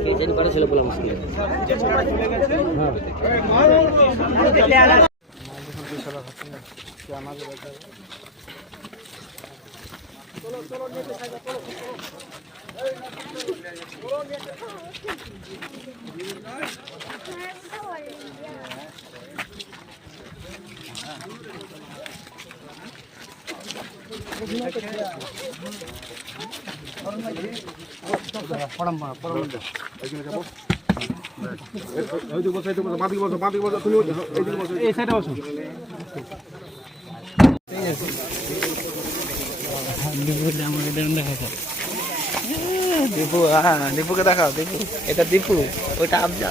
কে জানি পারে ছিল বলে মুশকিল এইদিকে বসো এইদিকে বসো বাদিকে বসো বাদিকে বসো তুমি এইদিকে বসো এই দীপু হ্যাঁ দীপুকে দেখাও দীপু। এটা দীপু ওইটা আবজা।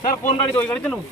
স্যার কোন গাড়িতে ওই গাড়িতে নেবো